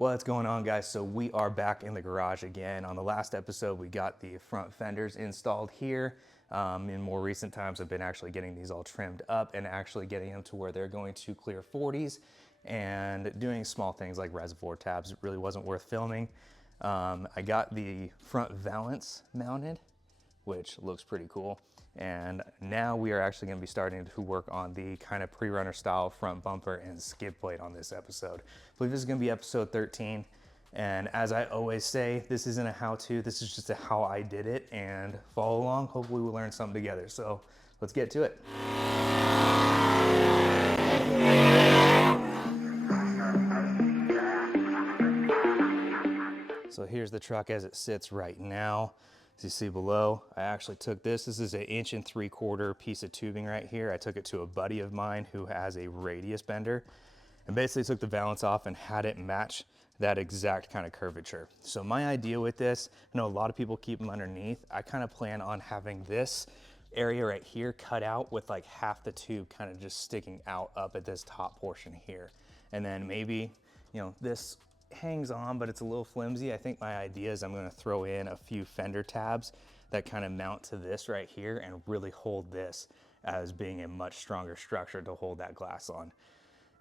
What's going on, guys? So we are back in the garage again. On the last episode, we got the front fenders installed here. In more recent times, I've been actually getting these all trimmed up and actually getting them to where they're going to clear 40s and doing small things like reservoir tabs. It really wasn't worth filming. I got the front valance mounted, which looks pretty cool. And now we are actually going to be starting to work on the kind of Prerunner style front bumper and skid plate on this episode. I believe this is going to be episode 13. And as I always say, this isn't a how-to, this is just a how I did it, and follow along. Hopefully we'll learn something together. So let's get to it. So here's the truck as it sits right now. As you see below, I actually took this. This is an 1 3/4 piece of tubing right here. I took it to a buddy of mine who has a radius bender and basically took the valance off and had it match that exact kind of curvature. So my idea with this, I know a lot of people keep them underneath. I kind of plan on having this area right here cut out with like half the tube kind of just sticking out up at this top portion here. And then maybe, this hangs on, but it's a little flimsy. I think my idea is I'm going to throw in a few fender tabs that kind of mount to this right here and really hold this as being a much stronger structure to hold that glass on.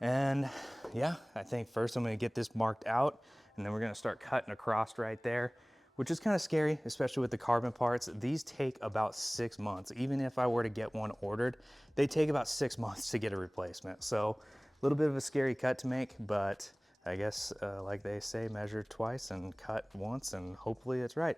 And yeah, I think first I'm going to get this marked out, and then we're going to start cutting across right there, which is kind of scary, especially with the carbon parts. These take about 6 months. Even if I were to get one ordered, they take about 6 months to get a replacement. So a little bit of a scary cut to make, but I guess, like they say, measure twice and cut once, and hopefully it's right.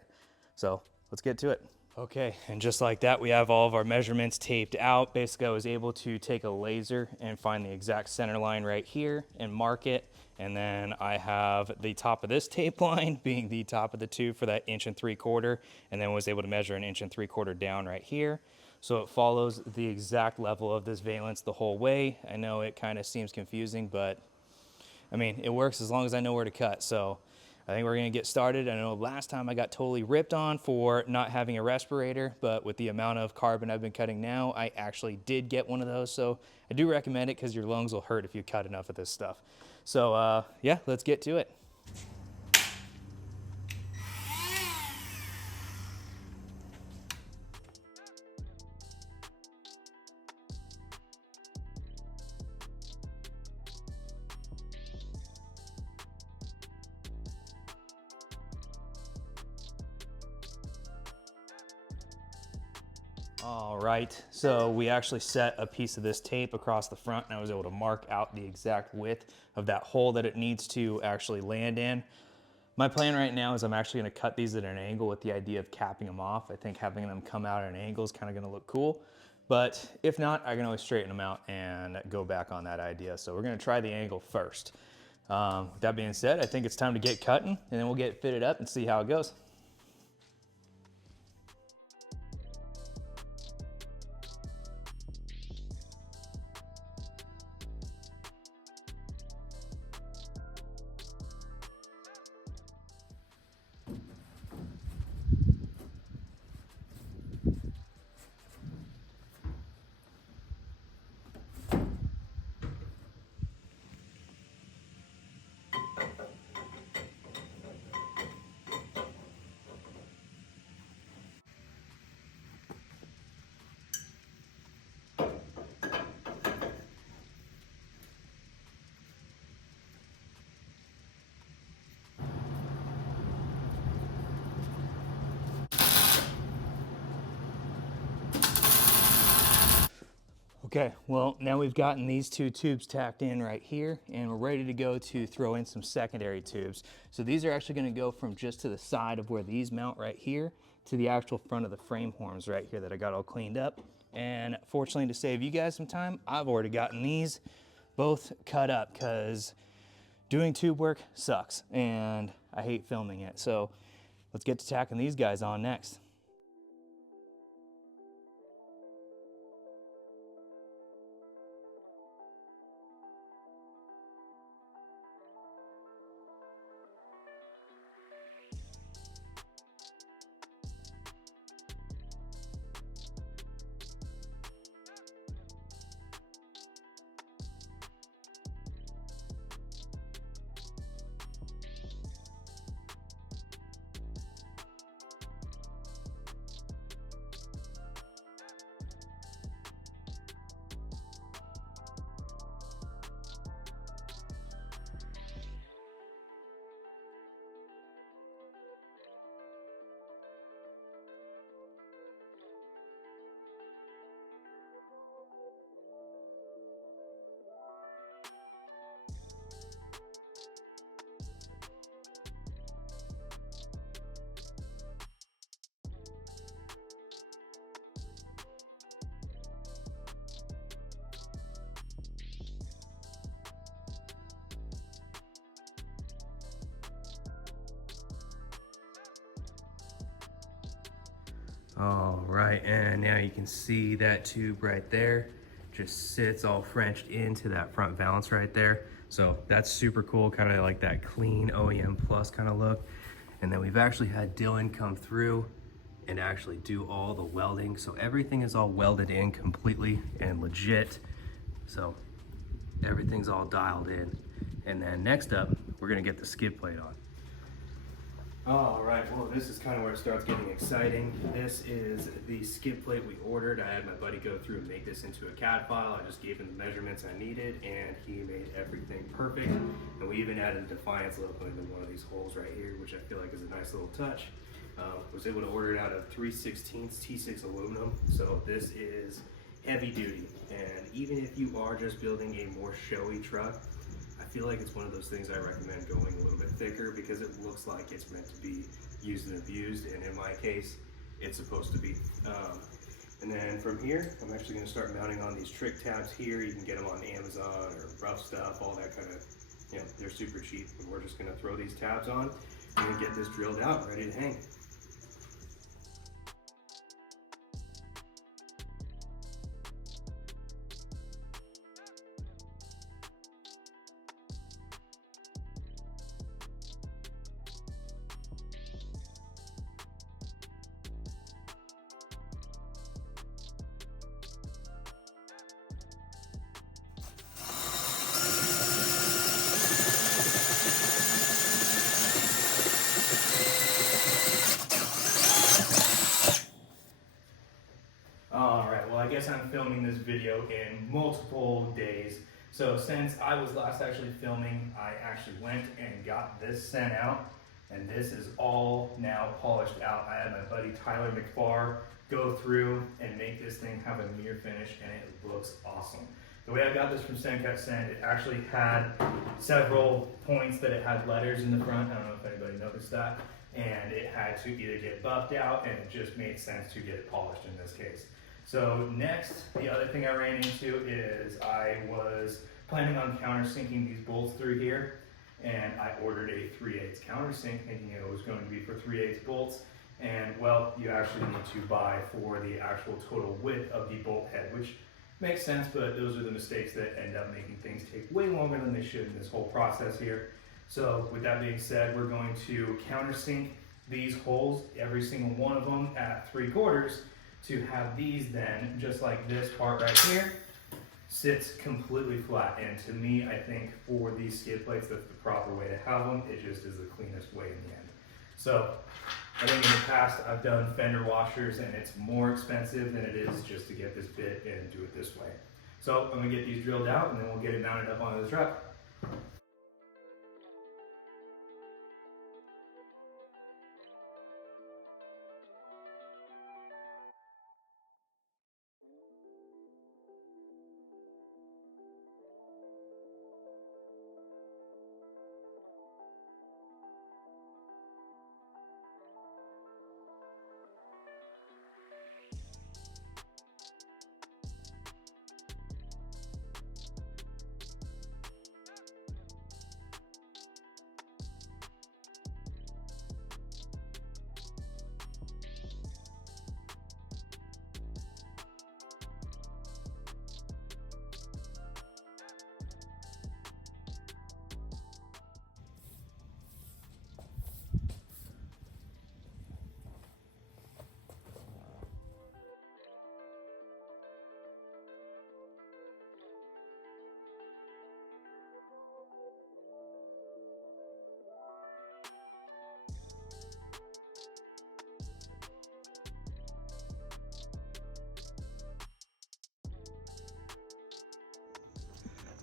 So let's get to it. Okay, and just like that, we have all of our measurements taped out. Basically, I was able to take a laser and find the exact center line right here and mark it. And then I have the top of this tape line being the top of the tube for that 1 3/4, and then was able to measure an 1 3/4 down right here. So it follows the exact level of this valance the whole way. I know it kind of seems confusing, but I mean, it works as long as I know where to cut. So I think we're gonna get started. I know last time I got totally ripped on for not having a respirator, but with the amount of carbon I've been cutting now, I actually did get one of those. So I do recommend it because your lungs will hurt if you cut enough of this stuff. So yeah, let's get to it. All right, so we actually set a piece of this tape across the front, and I was able to mark out the exact width of that hole that it needs to actually land in. My plan right now is I'm actually gonna cut these at an angle with the idea of capping them off. I think having them come out at an angle is kind of gonna look cool, but if not, I can always straighten them out and go back on that idea. So we're gonna try the angle first. With that being said, I think it's time to get cutting, and then we'll get it fitted up and see how it goes. Okay, well, now we've gotten these two tubes tacked in right here, and we're ready to go to throw in some secondary tubes. So these are actually gonna go from just to the side of where these mount right here to the actual front of the frame horns right here that I got all cleaned up. And fortunately, to save you guys some time, I've already gotten these both cut up because doing tube work sucks and I hate filming it. So let's get to tacking these guys on next. All right, and now you can see that tube right there just sits all Frenched into that front valance right there. So that's super cool, kind of like that clean OEM Plus kind of look. And then we've actually had Dylan come through and actually do all the welding. So everything is all welded in completely and legit. So everything's all dialed in. And then next up, we're gonna get the skid plate on. All right, well, this is kind of where it starts getting exciting. This is the skid plate we ordered. I had my buddy go through and make this into a CAD file. I just gave him the measurements I needed, and he made everything perfect. And we even added a Defiance logo into one of these holes right here, which I feel like is a nice little touch. Was able to order it out of 3/16 T6 aluminum, so this is heavy duty. And even if you are just building a more showy truck, I feel like it's one of those things I recommend going a little bit thicker because it looks like it's meant to be used and abused, and in my case, it's supposed to be. And then from here, I'm actually going to start mounting on these trick tabs here. You can get them on Amazon or Rough Stuff, all that kind of, they're super cheap. And we're just going to throw these tabs on and get this drilled out and ready to hang. I guess I'm filming this video in multiple days. So since I was last actually filming, I actually went and got this sent out, and this is all now polished out. I had my buddy Tyler McFarr go through and make this thing have a mirror finish, and it looks awesome. The way I got this from Sencut Send, it actually had several points that it had letters in the front. I don't know if anybody noticed that. And it had to either get buffed out, and it just made sense to get it polished in this case. So next, the other thing I ran into is I was planning on countersinking these bolts through here, and I ordered a 3/8 countersink thinking it was going to be for 3/8 bolts. And well, you actually need to buy for the actual total width of the bolt head, which makes sense, but those are the mistakes that end up making things take way longer than they should in this whole process here. So with that being said, we're going to countersink these holes, every single one of them at 3/4, to have these then, just like this part right here, sits completely flat. And to me, I think for these skid plates, that's the proper way to have them. It just is the cleanest way in the end. So I think in the past, I've done fender washers, and it's more expensive than it is just to get this bit and do it this way. So I'm gonna get these drilled out, and then we'll get it mounted up onto the truck.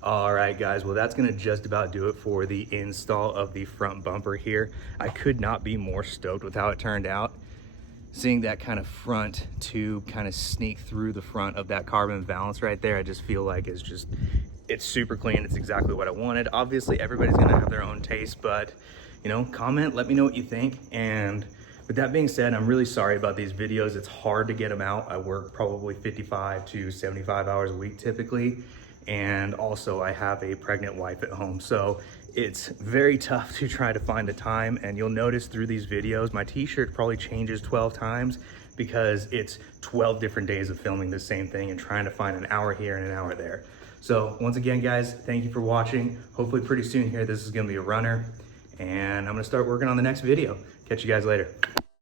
All right, guys, well, that's gonna just about do it for the install of the front bumper here. I could not be more stoked with how it turned out. Seeing that kind of front tube kind of sneak through the front of that carbon valance right there, I just feel like it's super clean. It's exactly what I wanted. Obviously, everybody's gonna have their own taste, but comment, let me know what you think. And with that being said, I'm really sorry about these videos. It's hard to get them out. I work probably 55 to 75 hours a week typically. And also I have a pregnant wife at home. So it's very tough to try to find the time. And you'll notice through these videos, my t-shirt probably changes 12 times because it's 12 different days of filming the same thing and trying to find an hour here and an hour there. So once again, guys, thank you for watching. Hopefully pretty soon here, this is gonna be a runner, and I'm gonna start working on the next video. Catch you guys later.